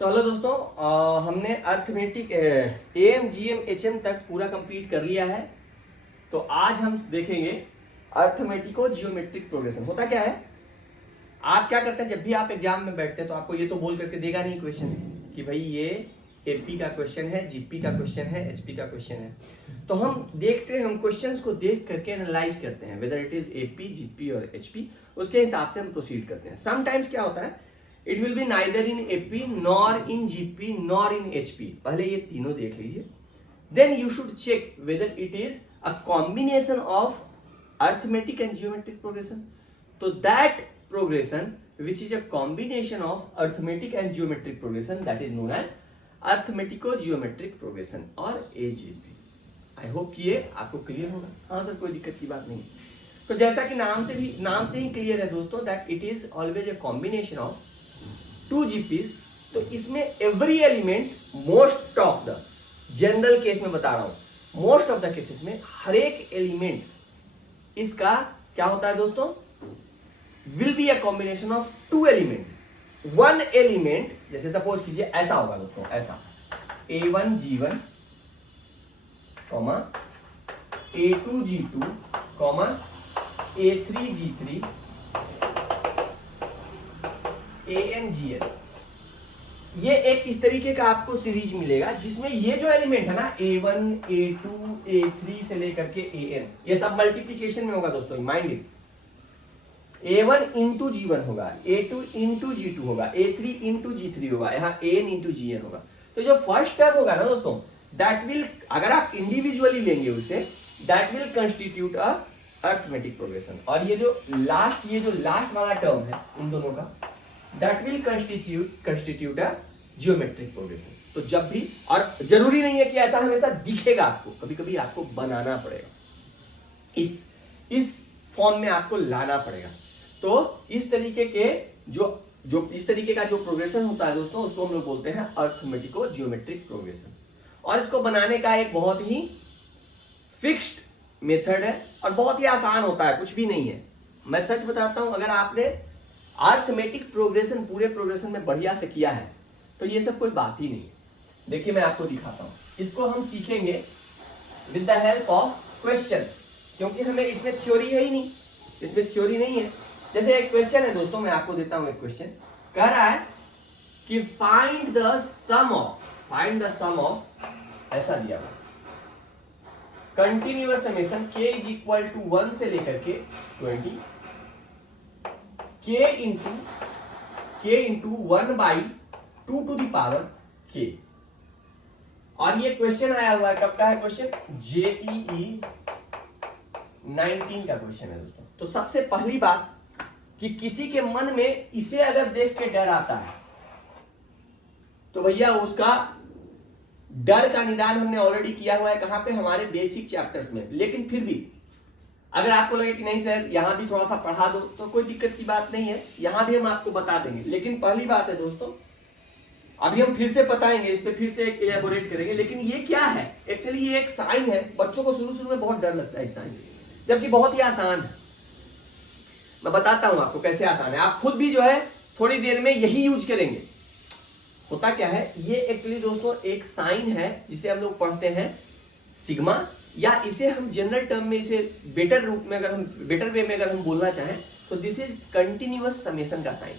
तो हेलो दोस्तों, हमने अर्थमेटिक एएम जीएम एचएम तक पूरा कंप्लीट कर लिया है। तो आज हम देखेंगे अर्थमेटिको जियोमेट्रिक प्रोग्रेशन। होता क्या है, आप क्या करते हैं जब भी आप एग्जाम में बैठते हैं तो आपको ये तो बोल करके देगा नहीं क्वेश्चन कि भाई ये एपी का क्वेश्चन है, जीपी का क्वेश्चन है, एचपी का क्वेश्चन है। तो हम देखते हैं, हम क्वेश्चंस को देख करके एनालाइज करते हैं weather it is AP, GP और एचपी। उसके हिसाब से हम प्रोसीड करते हैं। समटाइम्स क्या होता है, it will be neither in AP nor in GP nor in HP. पहले ये तीनों देख लीजिए, then you should check whether it is a combination of arithmetic and geometric progression. तो that progression which is a combination of arithmetic and geometric progression, that is known as arithmetico-geometric progression और AGP। I hope कि ये आपको clear होगा। हाँ sir, कोई दिक्कत की बात नहीं। तो जैसा कि नाम से ही क्लियर है दोस्तों, that it is always a combination of two GPs. तो इसमें every element, most of the general case में बता रहा हूं, मोस्ट ऑफ द केसेस में हर एक एलिमेंट इसका क्या होता है दोस्तों, will be a combination of two element। one element जैसे सपोज कीजिए ऐसा होगा दोस्तों, ऐसा a1 g1 comma a2 g2 comma a3 g3 an gn। ये एक इस तरीके का आपको सीरीज मिलेगा जिसमें ये जो एलिमेंट है ना a1 a2 a3 से लेकर के an, ये सब मल्टीप्लीकेशन में होगा दोस्तों, mind it. A1 into G1 होगा, A2 इंटू G2 होगा, A3 इंटू G3 होगा, यहाँ AN इंटू GN होगा। तो जो फर्स्ट टर्म होगा ना दोस्तों, दैट विल, अगर आप इंडिविजुअली लेंगे उसे, that will constitute a arithmetic progression. और ये जो लास्ट वाला टर्म है उन दोनों का, that will constitute a geometric progression. तो जब भी, और जरूरी नहीं है कि ऐसा हमेशा दिखेगा आपको, कभी कभी आपको बनाना पड़ेगा, इस फॉर्म में आपको लाना पड़ेगा। तो इस तरीके के जो इस तरीके का जो प्रोग्रेशन होता है दोस्तों, उसको हम लोग बोलते हैं अर्थमेटिको जियोमेट्रिक प्रोग्रेशन। और इसको बनाने का एक बहुत ही फिक्स्ड मेथड है और बहुत ही आसान होता है, कुछ भी नहीं है। मैं सच बताता हूं, अगर आपने अर्थमेटिक प्रोग्रेशन पूरे प्रोग्रेशन में बढ़िया से किया है तो ये सब कोई बात ही नहीं है। देखिए मैं आपको दिखाता हूं, इसको हम सीखेंगे with the help of questions, क्योंकि हमें इसमें थ्योरी है ही नहीं, इसमें थ्योरी नहीं है। जैसे एक क्वेश्चन है दोस्तों, मैं आपको देता हूं एक क्वेश्चन, कह रहा है कि फाइंड द सम ऑफ, ऐसा दिया हुआ continuous summation k is equal to 1 से लेकर के 20 k into 1 by 2 to the power k। और ये क्वेश्चन आया हुआ है, कब का है क्वेश्चन, JEE 19 का क्वेश्चन है दोस्तों। तो सबसे पहली बात कि किसी के मन में इसे अगर देख के डर आता है तो भैया उसका डर का निदान हमने ऑलरेडी किया हुआ है, कहां पे, हमारे बेसिक चैप्टर्स में। लेकिन फिर भी अगर आपको लगे कि नहीं सर यहां भी थोड़ा सा पढ़ा दो, तो कोई दिक्कत की बात नहीं है, यहां भी हम आपको बता देंगे। लेकिन पहली बात है दोस्तों, अभी हम फिर से बताएंगे, इस पे फिर से एक एलैबोरेट करेंगे। लेकिन ये क्या है, एक्चुअली ये एक साइन है। बच्चों को शुरू में बहुत डर लगता है इस साइन से, जबकि बहुत ही आसान है। मैं बताता हूं आपको कैसे आसान है, आप खुद भी जो है थोड़ी देर में यही यूज करेंगे। होता क्या है, ये एक्चुअली दोस्तों एक साइन है जिसे हम लोग पढ़ते हैं सिग्मा, या इसे हम जनरल टर्म में, इसे बेटर रूप में अगर हम, बेटर वे में अगर हम बोलना चाहें तो दिस इज कंटिन्यूअस समेशन का साइन।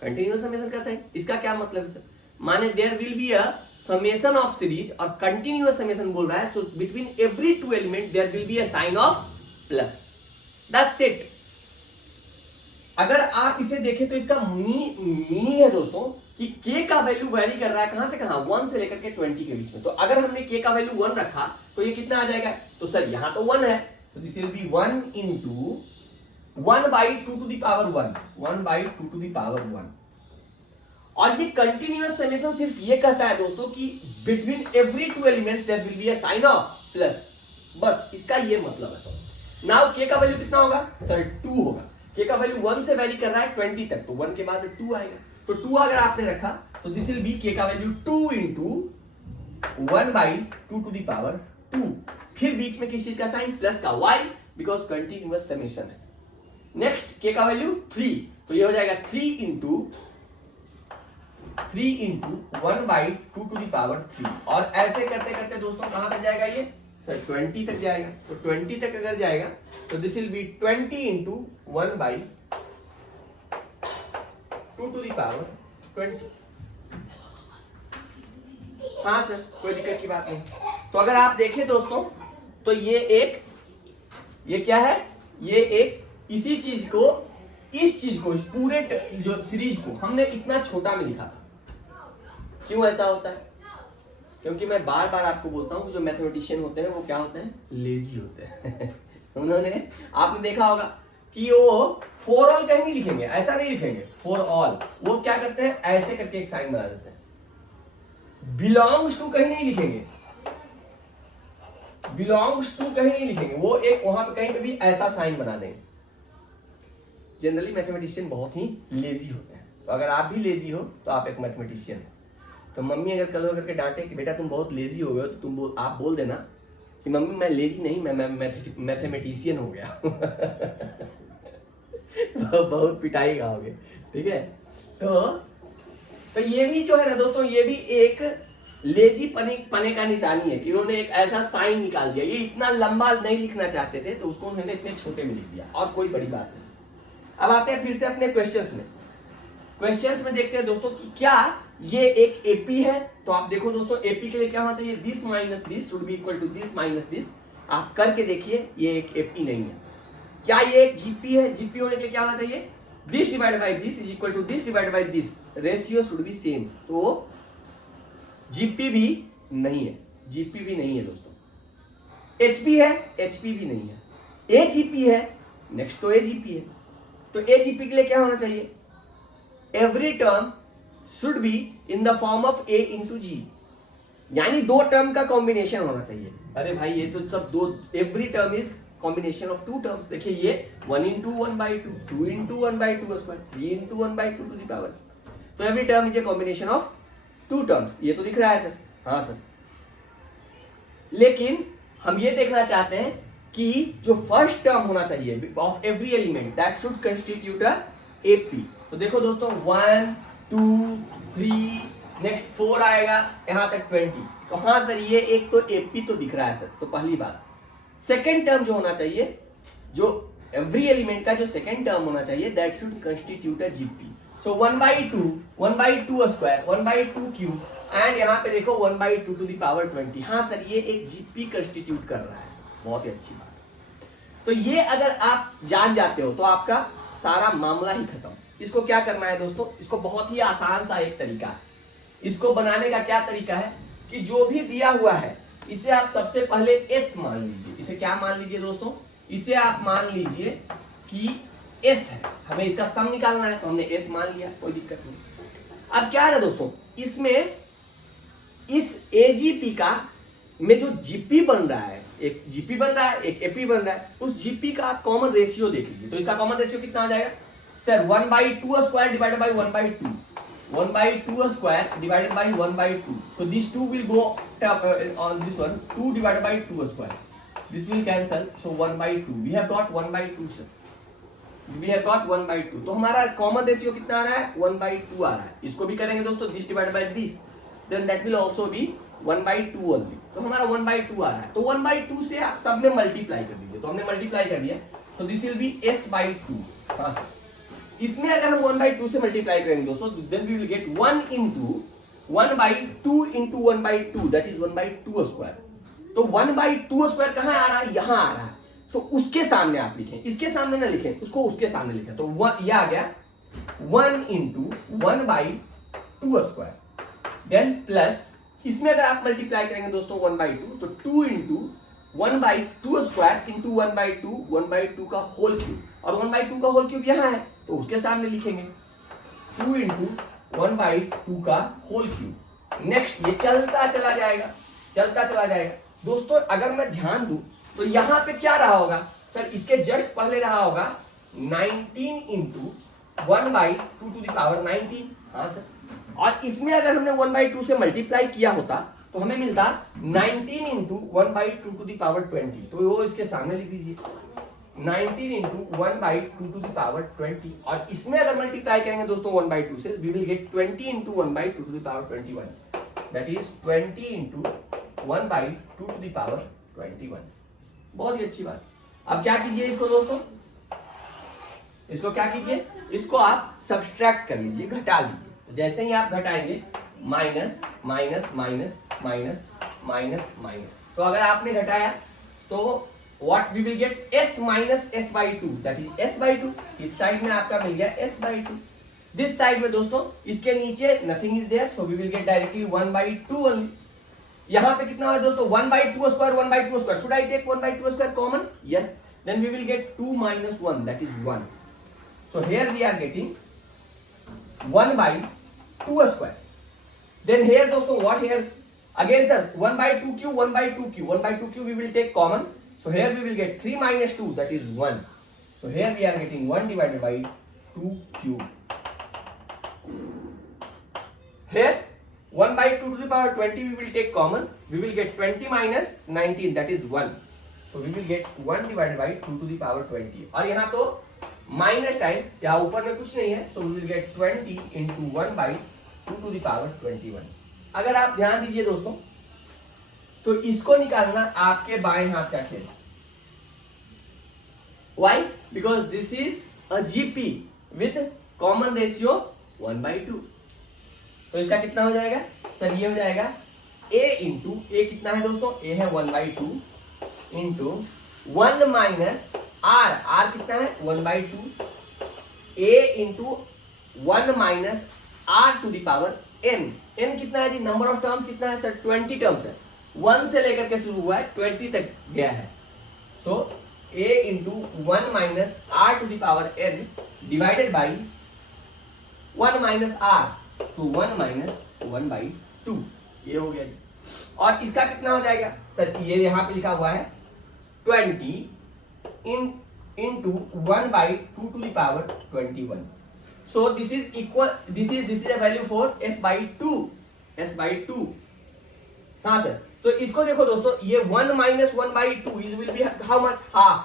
कंटिन्यूअस समेशन का साइन, इसका क्या मतलब है सर, माने there will be a summation of series, और कंटिन्यूअस समेशन बोल रहा है, so between every two element there will be a sign of plus, that's it. अगर आप इसे देखें तो इसका मीनिंग है दोस्तों कि k का वैल्यू वेरी कर रहा है, कहां से कहां, 1 से लेकर के 20 के बीच में। तो अगर हमने k का वैल्यू 1 रखा तो ये कितना आ जाएगा, तो सर यहां तो 1 है, तो this will be 1 into 1 by 2 to the power 1, 1 by 2 to the power 1। और ये कंटिन्यूअस समेशन सिर्फ ये कहता है दोस्तों कि between every two elements there will be a sign of plus, बस इसका ये मतलब है। नाउ k का वैल्यू कितना होगा सर, 2 होगा। k का वैल्यू 1 से वैरी कर रहा है 20 तक, तो 1 के बाद 2 आएगा। तो 2 अगर आपने रखा तो दिस विल बी k का value 2 into 1 by 2 to the power 2, फिर बीच में किस चीज का साइन, प्लस का, y, बिकॉज कंटिन्यूअस समेशन है। नेक्स्ट k का वैल्यू 3, तो ये हो जाएगा 3 into 3 into 1/2 to the power 3। और ऐसे करते करते दोस्तों कहां तक जाएगा ये सर 20 तक जाएगा। तो 20 तक अगर जाएगा तो this will be 20 into 1/2 to the power 20। हाँ सर कोई दिक्कत की बात नहीं। तो अगर आप देखें दोस्तों तो ये क्या है, ये एक इसी चीज को इस पूरे जो सीरीज को हमने इतना छोटा में लिखा था। क्यों ऐसा होता है? क्योंकि मैं बार बार आपको बोलता हूं कि जो मैथमेटिशियन होते हैं वो क्या होते हैं, लेजी होते हैं। उन्होंने आपने देखा होगा कि वो फॉर ऑल कहीं नहीं लिखेंगे, ऐसा नहीं लिखेंगे फॉर ऑल, वो क्या करते हैं ऐसे करके एक साइन बना देते हैं। बिलोंग्स टू कहीं नहीं लिखेंगे, बिलोंग्स टू कहीं नहीं लिखेंगे, वो एक वहां पे कहीं पे भी ऐसा साइन बना देंगे। जनरली मैथमेटिशियन बहुत ही लेजी होते हैं। तो अगर आप भी लेजी हो तो आप एक मैथमेटिशियन हो। तो मम्मी अगर कल करके डांटे कि बेटा तुम बहुत लेजी हो गए हो, तो आप बोल देना कि मम्मी मैं लेजी नहीं, मैं मैथमेटिशियन हो गया। बहुत पिटाई खाओगे, ठीक है। तो ये भी जो है ना दोस्तों, ये भी एक लेजी पने का निशानी है कि उन्होंने एक ऐसा साइन निकाल दिया। ये इतना लंबा नहीं लिखना चाहते थे तो उसको उन्होंने इतने छोटे में लिख दिया, और कोई बड़ी बात नहीं। अब आते हैं फिर से अपने क्वेश्चंस में। क्वेश्चंस में देखते हैं दोस्तों कि क्या ये एक एपी है। तो आप देखो दोस्तों एपी के लिए क्या होना चाहिए, this minus this should be equal to this minus this. आप करके देखिए ये एक एपी नहीं है। क्या ये एक जीपी है? जीपी होने के लिए क्या होना चाहिए, this divided by this is equal to this divided by this, ratio should be same. तो जीपी भी नहीं है, जीपी भी नहीं है दोस्तों। एचपी है, एचपी भी नहीं है। एजीपी है, नेक्स्ट तो एजीपी है। तो एजीपी के लिए क्या होना चाहिए, every term should be in the form of A into G, यानी दो टर्म का कॉम्बिनेशन होना चाहिए। अरे भाई ये तो सब दो, every term is combination of two terms. देखिए ये 1 into 1/2, 2 into 1/2 square, 3 into 1/2 to the power. तो every term is a combination of two terms. ये तो दिख रहा है सर, हाँ सर। लेकिन हम ये देखना चाहते हैं कि जो फर्स्ट टर्म होना चाहिए of every element that should constitute a AP. तो देखो दोस्तों 1 2 3 नेक्स्ट 4 आएगा, यहां तक 20। तो हाँ सर ये एक तो एपी तो दिख रहा है सर। तो पहली बात, सेकेंड टर्म जो होना चाहिए, जो एवरी एलिमेंट का जो सेकेंड टर्म होना चाहिए that should constitute a GP. So 1/2 square 1/2 cube and यहाँ पे देखो 1/2 टू द पावर 20। हाँ सर ये एक जीपी कंस्टिट्यूट कर रहा है सर, बहुत ही अच्छी बात है। तो ये अगर आप जान जाते हो तो आपका सारा मामला ही खत्म। इसको क्या करना है दोस्तों, इसको बहुत ही आसान सा एक तरीका है। इसको बनाने का क्या तरीका है कि जो भी दिया हुआ है इसे आप सबसे पहले एस मान लीजिए। इसे क्या मान लीजिए दोस्तों, इसे आप मान लीजिए कि एस है, हमें इसका सम निकालना है तो हमने एस मान लिया, कोई दिक्कत नहीं। अब क्या है ना दोस्तों, इसमें इस एजीपी का में जो जीपी बन रहा है, एक जीपी बन रहा है एक एपी बन रहा है, उस जीपी का आप कॉमन रेशियो देख लीजिए। तो इसका कॉमन रेशियो कितना आ जाएगा sir, 1/2 square divided by 1/2, 1/2 square divided by 1/2। so this 2 will go on this one, 2 divided by 2 square, this will cancel, so 1/2 we have got 1/2 sir, we have got 1/2। तो हमारा common ratio कितना आ रहा है, 1/2 आ रहा है। इसको भी करेंगे दोस्तों, this divided by this, then that will also be 1/2 only। तो हमारा 1/2 आ रहा है। तो 1/2 से आप सब में मल्टीप्लाई कर दीजिए। तो हमने मल्टीप्लाई कर दिया, तो दिस विल बी s/2। हाँ सर, इसमें अगर हम 1/2 से मल्टीप्लाई करेंगे दोस्तों, then we will get 1 into 1/2 into 1/2, that is 1/2 square. तो 1/2 स्क्वायर कहां आ रहा है, यहां आ रहा है। तो उसके सामने आप लिखें, इसके सामने ना लिखें, उसको उसके सामने लिखें। तो ये आ गया 1 इंटू 1/2 स्क्वायर, देन प्लस इसमें अगर आप मल्टीप्लाई करेंगे दोस्तों 1/2, तो 2 इंटू 1/2 स्क्वायर इंटू 1/2 का होल क्यूब, और 1/2 का होल क्यूब यहां है तो उसके सामने लिखेंगे 2 इंटू 1/2 का होल क्यूब। नेक्स्ट ये चलता चला जाएगा, चलता चला जाएगा। दोस्तों अगर मैं ध्यान दूं तो यहां पे क्या रहा होगा सर, इसके जस्ट पहले रहा होगा 19 इंटू 1/2 टू द पावर 19। हाँ सर, और इसमें अगर हमने 1/2 से मल्टीप्लाई किया होता तो हमें मिलता 19 इंटू 1/2 टू द पावर 20। तो वो इसके सामने लिख दीजिए। 19 इंटू 1/2 टू द पावर 20, और इसमें अगर मल्टीप्लाई करेंगे दोस्तों 1/2 से, we will get 20 into 1/2 to the power 21, that is 20 into 1/2 to the power 21। बहुत ही अच्छी बात। अब क्या कीजिए इसको दोस्तों, इसको क्या कीजिए, इसको आप सब्सट्रैक्ट कर लीजिए, घटा लीजिए। जैसे ही आप घटाएंगे minus minus minus minus minus minus, तो अगर आपने घटाया तो what we will get s minus s/2, that is s/2। इस साइड में आपका मिल गया s/2, दिस साइड में दोस्तों इसके नीचे nothing is there, so we will get directly 1/2 only। यहाँ पे कितना है दोस्तों 1/2 square 1/2 square, should I take 1/2 square common? Yes, then we will get 2 minus 1, that is 1। So here we are getting 1/2 square। Then here दोस्तों what here again sir 1/2 cube 1/2 cube 1/2 cube we will take common, so here we will get 3 minus 2, that is 1। So here we are getting 1 divided by 2 cube। Here 1/2 to the power 20 we will take common, we will get 20 minus 19, that is 1। So we will get 1 divided by 2 to the power 20, और यहाँ तो minus times, यहाँ ऊपर में कुछ नहीं है, so we will get 20 into 1/2 to the power 21। अगर आप ध्यान दीजिए दोस्तों, तो इसको निकालना आपके बाएं हाथ का खेल। Why? Because this is a GP with common ratio 1/2। तो इसका कितना हो जाएगा सर, ये हो जाएगा a इंटू ए, कितना है दोस्तों, a है 1/2 इंटू 1 माइनस r, r कितना है 1/2, a into 1 minus r to the power n। n कितना है जी, नंबर ऑफ टर्म्स कितना है सर, 20 टर्म्स है, 1 से लेकर के शुरू हुआ है 20 तक गया है। So a into 1 minus r to the power n divided by 1 minus r, so 1 minus 1/2, ये हो गया जी। और इसका कितना हो जाएगा सर, ये यहाँ पे लिखा हुआ है 20 into 1/2 to the power 21। So this is equal, this is a value for s/2। हाँ सर, तो इसको देखो दोस्तों, ये 1 minus 1/2 is will be how much, half,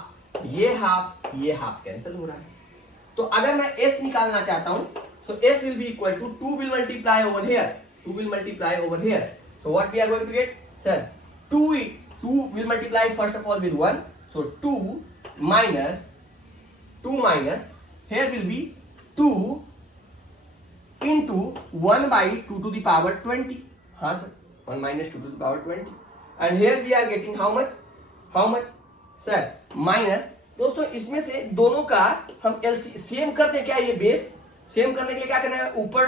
ये हाफ कैंसिल हो रहा है। तो अगर मैं s निकालना चाहता हूं, so s will be equal to 2 will multiply over here, 2 will multiply over here। So what we are going to get sir, 2 will multiply first of all with 1, so 2 minus here will be 2 into 1/2 to the power 20। हाँ sir, 1 minus 2 to the power 20, and here we are getting how much sir, minus. दोस्तों इसमें से दोनों का हम LC same करते हैं क्या, ये बेस सेम करने के लिए क्या करना है, ऊपर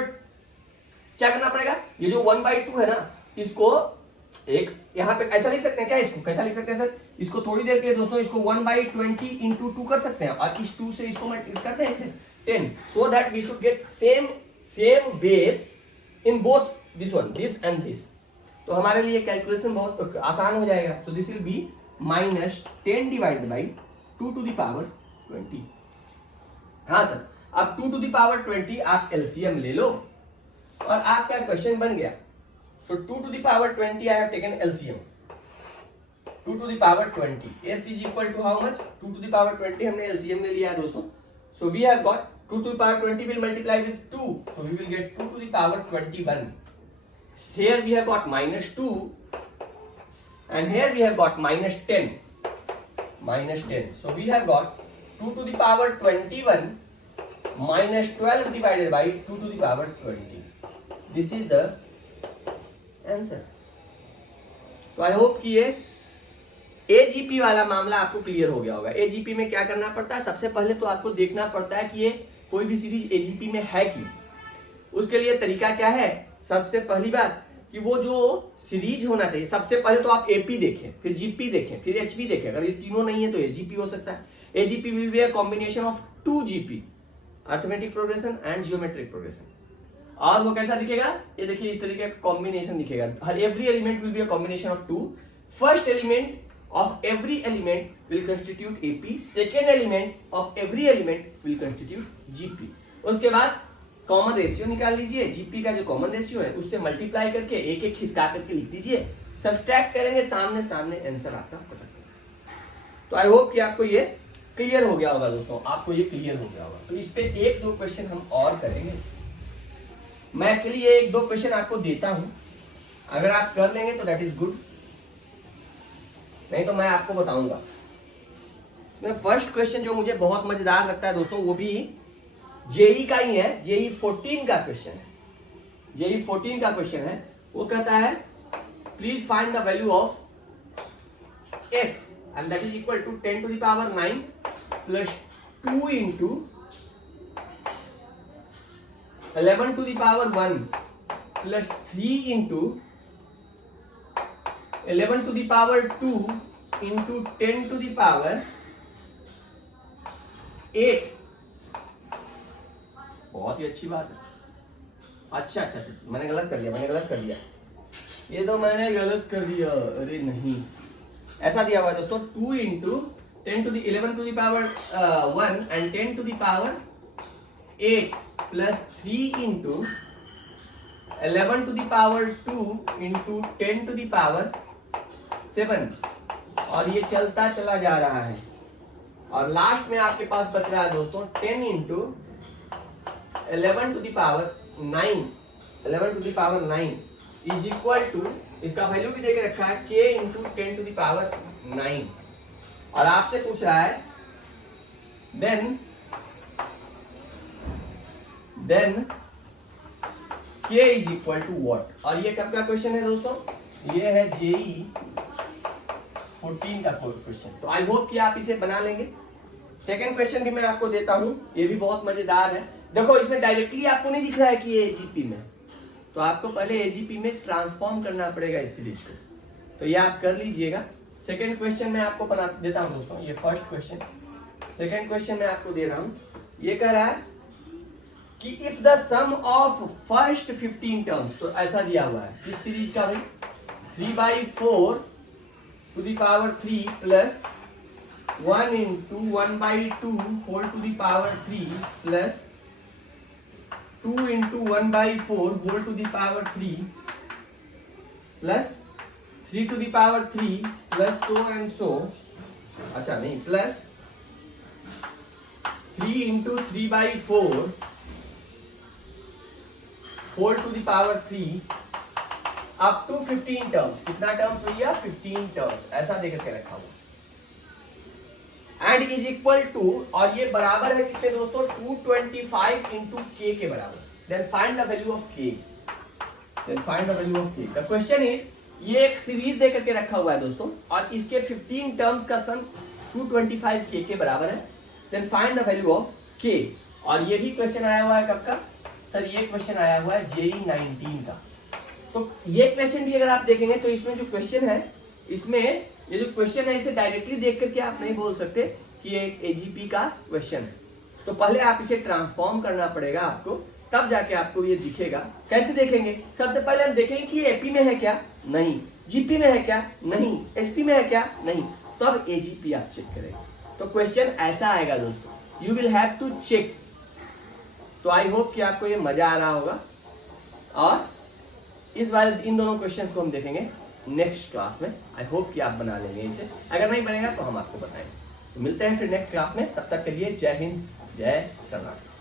क्या करना पड़ेगा, ये जो 1/2 है ना, इसको एक यहाँ पे ऐसा लिख सकते हैं क्या, इसको कैसा लिख सकते हैं सर, इसको थोड़ी देर के लिए दोस्तों इसको 1/20 इंटू 2 कर सकते हैं, और इस 2 से इसको मल्टीप्लाई करते हैं इसे 10, so that we should get same base in both this and this। तो हमारे लिए कैलकुलेशन बहुत आसान हो जाएगा। so this will be minus 10 divided by 2 to the power 20। हाँ सर, अब 2 to the power 20 आप LCM ले लो और आपका क्वेश्चन बन गया। so 2 to the power 20 I have taken LCM, 2 to the power 20, s is equal to how much, 2 to the power 20 हमने LCM ले लिया है दोस्तों। so we have got 2 to the power 20 will multiply with 2, so we will get 2 to the power 21। here we have got minus 2 and here we have got minus 10, so we have got 2 to the power 21 minus 12 divided by 2 to the power 20। this is the answer। तो I hope कि ये AGP वाला मामला आपको clear हो गया होगा। AGP में क्या करना पड़ता है, सबसे पहले तो आपको देखना पड़ता है कि ये कोई भी सीरीज AGP में है कि, उसके लिए तरीका क्या है, सबसे पहली बात कि वो जो सीरीज होना चाहिए, सबसे पहले तो आप AP देखें, फिर GP देखें, फिर HP देखें। अगर ये तीनों नहीं है तो AGP हो सकता है। AGP will be a combination of 2 GP, arithmetic progression and geometric progression. और वो कैसा दिखेगा, ये देखिए इस तरीके का कॉम्बिनेशन दिखेगा। हर every element will be a combination of 2। First element of every element will constitute AP, second element of every element will constitute GP। उसके बाद कॉमन रेशियो निकाल लीजिए, GP का जो कॉमन रेशियो है उससे मल्टीप्लाई करके एक एक खिसका करके लिख दीजिए, सब्सट्रैक्ट करेंगे, सामने सामने आंसर आपका पता चलेगा। तो आई होप कि आपको ये क्लियर हो गया होगा दोस्तों, आपको ये क्लियर हो गया होगा। तो इस पे एक दो क्वेश्चन हम और करेंगे। मैं के लिए एक दो क्वेश्चन आपको देता हूं, अगर आप कर लेंगे तो दैट इज गुड, नहीं तो मैं आपको बताऊंगा। इसमें फर्स्ट क्वेश्चन जो मुझे बहुत मजेदार लगता है दोस्तों, वो भी जेई का ही है, जेई 14 का क्वेश्चन है। जेई 14 का क्वेश्चन है, वो कहता है please find the value of s and that is equal to 10 to the power 9 plus 2 into 11 to the power 1 plus 3 into 11 to the power 2 into 10 to the power 8। बहुत ही अच्छी बात है। अच्छा, मैंने गलत कर दिया, ये तो मैंने गलत कर दिया। अरे नहीं, ऐसा दिया हुआ है दोस्तों, 2 into 10 to the 11 to the power 1 and 10 to the power 8 plus 3 into 11 to the power 2 into 10 to the power 7, और ये चलता चला जा रहा है। और लास्ट में आपके पास बच रहा है दोस्तों 10 into 11 to the power 9, 11 to the power 9 is equal to, इसका वैल्यू भी देके रखा है k into 10 to the power 9, और आपसे पूछ रहा है then k is equal to what। और ये कब का क्वेश्चन है दोस्तों, ये है जेई 14 का क्वेश्चन। तो आई होप कि आप इसे बना लेंगे। सेकंड क्वेश्चन भी मैं आपको देता हूं, ये भी बहुत मजेदार है। देखो इसमें डायरेक्टली आपको नहीं दिख रहा है कि ये एजीपी में, तो आपको पहले एजीपी में ट्रांसफॉर्म करना पड़ेगा इस सीरीज को, तो ये आप कर लीजिएगा। सेकंड क्वेश्चन मैं आपको बना देता हूं दोस्तों, ये फर्स्ट क्वेश्चन। सेकंड क्वेश्चन मैं आपको दे रहा हूं, ये कह रहा है कि if the sum of first 15 terms, तो ऐसा दिया हुआ है इस सीरीज का भाई 3/4 to the power 3 plus 1 into 1/2 whole to the power 3 plus 2 into 1/4 whole to the power 3 plus 3 to the power 3 plus so and so, अच्छा नहीं, plus 3 into 3/4 whole to the power 3 up to 15 terms. कितना terms भैया, 15 terms, ऐसा देकर के रखा हुआ। And is equal to, और ये बराबर है कितने दोस्तों, 225 into k के बराबर। Then find the value of k, the question is, ये एक सीरीज देकर के रखा हुआ है दोस्तों, और इसके 15 टर्म्स का सम 225 k के बराबर है। Then find the value of k। और ये भी क्वेश्चन आया हुआ है कब का सर, ये क्वेश्चन आया हुआ है जेई 19 का। तो ये क्वेश्चन भी अगर आप देखेंगे तो इसमें जो क्वेश्चन है, इसमें ये जो क्वेश्चन है, इसे डायरेक्टली देख करके आप नहीं बोल सकते कि ये एक एजीपी का क्वेश्चन है। तो पहले आप इसे ट्रांसफॉर्म करना पड़ेगा आपको, तब जाके आपको ये दिखेगा। कैसे देखेंगे, सबसे पहले हम देखेंगे कि ये एपी में है क्या, नहीं, जीपी में है क्या, नहीं, एसपी में है क्या, नहीं, तब एजीपी आप चेक करेंगे। तो क्वेश्चन ऐसा आएगा दोस्तों, you will have to check. तो आई होप कि आपको ये मजा आ रहा होगा, और इस बार इन दोनों क्वेश्चंस को हम देखेंगे नेक्स्ट क्लास में। आई होप कि आप बना लेंगे इसे, अगर नहीं बनेगा तो हम आपको बताएंगे। तो मिलते हैं फिर नेक्स्ट क्लास में, तब तक के लिए जय हिंद, जय कर्नाटक।